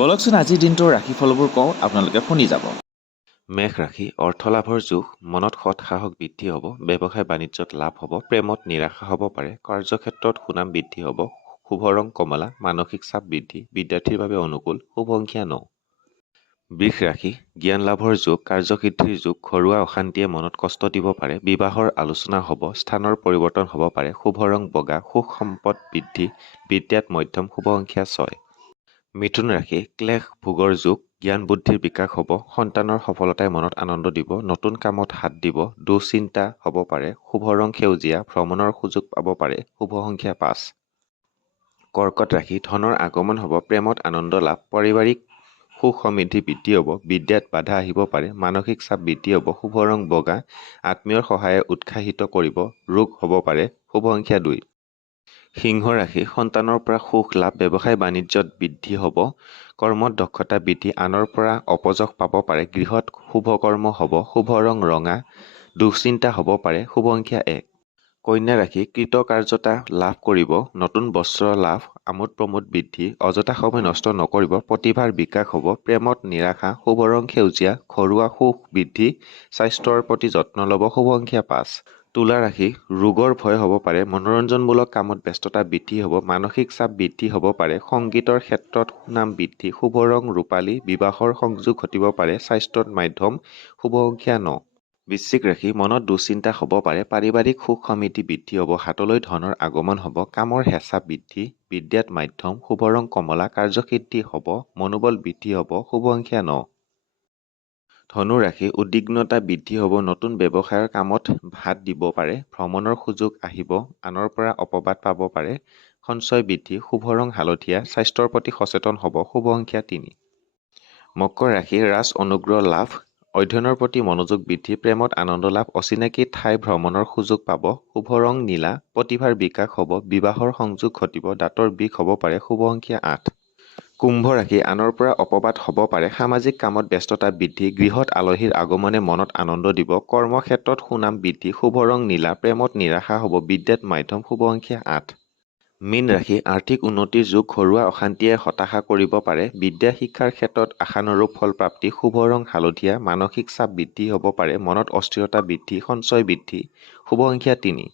বলকচোন আজিৰ দিনটোৰ ৰাশিফলবোৰ কওঁ, আপোনালোকে শুনি যাব। মেষ ৰাশি অৰ্থলাভৰ যুগ, মনত সৎ সাহস বৃদ্ধি হ'ব, ব্যৱসায় বাণিজ্যত লাভ হ'ব, প্ৰেমত নিৰাশা হ'ব পাৰে, কাৰ্যক্ষেত্ৰত সুনাম বৃদ্ধি হ'ব, শুভ ৰং কমলা, মানসিক চাপ বৃদ্ধি, বিদ্যাৰ্থীৰ বাবে অনুকূল, শুভ সংখ্যা 9। বৃষ ৰাশি জ্ঞান লাভৰ যুগ, কাৰ্যসিদ্ধিৰ যুগ, ঘৰুৱা অশান্তিয়ে মনত কষ্ট দিব পাৰে, বিবাহৰ আলোচনা হ'ব, স্থানৰ পৰিৱৰ্তন হ'ব পাৰে, শুভ ৰং বগা, সুখ সম্পদ বৃদ্ধি, বিদ্যাত মধ্যম, শুভ সংখ্যা 6। মিথুন ৰাশি ক্লেশ ভোগৰ যুগ, জ্ঞান বুদ্ধিৰ বিকাশ হ'ব, সন্তানৰ সফলতাই মনত আনন্দ দিব, নতুন কামত হাত দিব, দুশ্চিন্তা হ'ব পাৰে, শুভ ৰং সেউজীয়া, ভ্ৰমণৰ সুযোগ পাব পাৰে, শুভ সংখ্যা 5। কৰ্কট ৰাশি ধনৰ আগমন হ'ব, প্ৰেমত আনন্দ লাভ, পাৰিবাৰিক সুখ সমৃদ্ধি বৃদ্ধি হ'ব, বিদ্যাত বাধা আহিব পাৰে, মানসিক চাপ বৃদ্ধি হ'ব, শুভ ৰং বগা, আত্মীয়ৰ সহায়ে উৎসাহিত কৰিব, ৰোগ হ'ব পাৰে, শুভ সংখ্যা 2। সিংহ ৰাশি সন্তানৰ পৰা সুখ লাভ, ব্যৱসায় বাণিজ্যত বৃদ্ধি হ'ব, কৰ্মত দক্ষতা বৃদ্ধি, আনৰ পৰা অপযশ পাব পাৰে, গৃহত শুভ কৰ্ম হ'ব, শুভ ৰং ৰঙা, দুশ্চিন্তা হ'ব পাৰে, শুভ সংখ্যা 1। কন্যা ৰাশি কৃতকাৰ্যতা লাভ কৰিব, নতুন বস্ত্ৰ লাভ, আমোদ প্ৰমোদ বৃদ্ধি, অযথা সময় নষ্ট নকৰিব, প্ৰতিভাৰ বিকাশ হ'ব, প্ৰেমত নিৰাশা, শুভ ৰং সেউজীয়া, ঘৰুৱা সুখ বৃদ্ধি, স্বাস্থ্যৰ প্ৰতি যত্ন ল'ব, শুভ সংখ্যা 5। তুলা ৰাশি ৰোগৰ ভয় হ'ব পাৰে, মনোৰঞ্জনমূলক কামত ব্যস্ততা বৃদ্ধি হ'ব, মানসিক চাপ বৃদ্ধি হ'ব পাৰে, সংগীতৰ ক্ষেত্ৰত সুনাম বৃদ্ধি, শুভ ৰং ৰূপালী, বিবাহৰ সংযোগ ঘটিব পাৰে, স্বাস্থ্যত মাধ্যম, শুভ সংখ্যা 9। বৃশ্চিক ৰাশি মনত দুশ্চিন্তা হ'ব পাৰে, পাৰিবাৰিক সুখ সমৃদ্ধি বৃদ্ধি হ'ব, হাতলৈ ধনৰ আগমন হ'ব, কামৰ হেঁচা বৃদ্ধি, বিদ্যাত মাধ্যম, শুভ ৰং কমলা, কাৰ্যসিদ্ধি হ'ব, মনোবল বৃদ্ধি হ'ব, শুভ সংখ্যা 9। ধনু ৰাশি উদ্বিগ্নতা বৃদ্ধি হ'ব, নতুন ব্যৱসায়ৰ কামত হাত দিব পাৰে, ভ্ৰমণৰ সুযোগ আহিব, আনৰ পৰা অপবাদ পাব পাৰে, সঞ্চয় বৃদ্ধি, শুভ ৰং হালধীয়া, স্বাস্থ্যৰ প্ৰতি সচেতন হ'ব, শুভ সংখ্যা 3। মকৰ ৰাশি ৰাজ অনুগ্ৰহ লাভ, অধ্যয়নৰ প্ৰতি মনোযোগ বৃদ্ধি, প্ৰেমত আনন্দ লাভ, অচিনাকি ঠাই ভ্ৰমণৰ সুযোগ পাব, শুভ ৰং নীলা, প্ৰতিভাৰ বিকাশ হ'ব, বিবাহৰ সংযোগ ঘটিব, দাঁতৰ বিষ হ'ব পাৰে, শুভ সংখ্যা 8। কুম্ভ ৰাশি আনৰ পৰা অপবাদ হ'ব পাৰে, সামাজিক কামত ব্যস্ততা বৃদ্ধি, গৃহত আলহীৰ আগমনে মনত আনন্দ দিব, কৰ্মক্ষেত্ৰত সুনাম বৃদ্ধি, শুভ ৰং নীলা, প্ৰেমত নিৰাশা হ'ব, বিদ্যাত মাধ্যম, শুভ সংখ্যা 8। মীন ৰাশি আৰ্থিক উন্নতিৰ যুগ, ঘৰুৱা অশান্তিয়ে হতাশা কৰিব পাৰে, বিদ্যা শিক্ষাৰ ক্ষেত্ৰত আশানুৰূপ ফল প্ৰাপ্তি, শুভ ৰং হালধীয়া, মানসিক চাপ বৃদ্ধি হ'ব পাৰে, মনত অস্থিৰতা বৃদ্ধি, সঞ্চয় বৃদ্ধি, শুভ সংখ্যা 3।